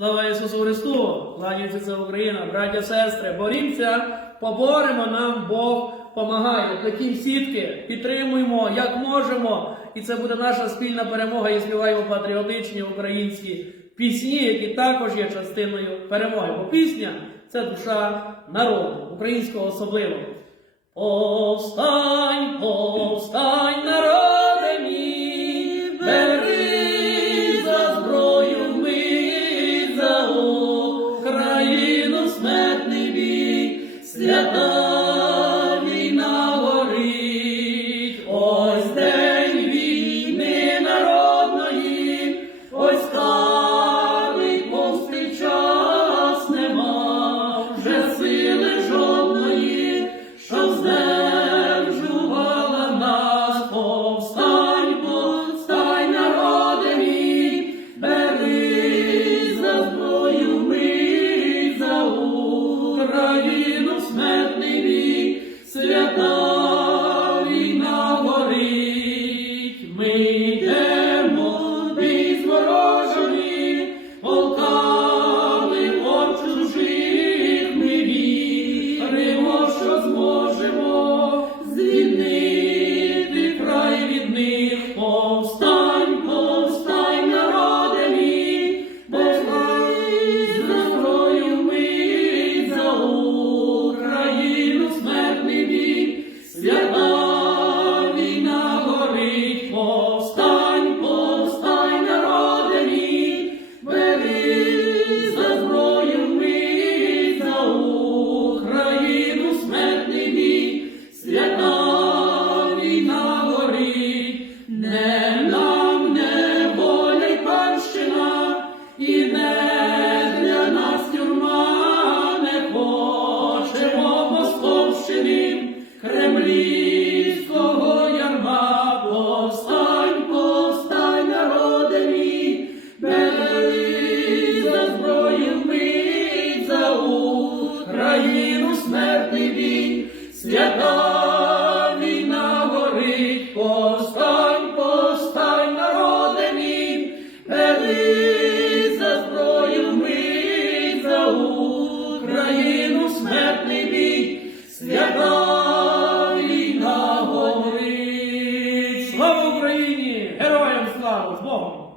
Слава Ісусу Христу! Кланяється це Україна, браття, сестри, борімося, поборемо нам Бог помагає. Плетім сітки, підтримуємо як можемо. І це буде наша спільна перемога і співаємо патріотичні українські пісні, які також є частиною перемоги. Бо пісня це душа народу, українського особливо. Повстань, повстань, бій, горить, Україну смертний бій, свята війна горить, повстань, повстань, народе мій, Бери за зброю ми за Україну смертний бій, свята війна горить. Слава Україні! Героям слава Богу!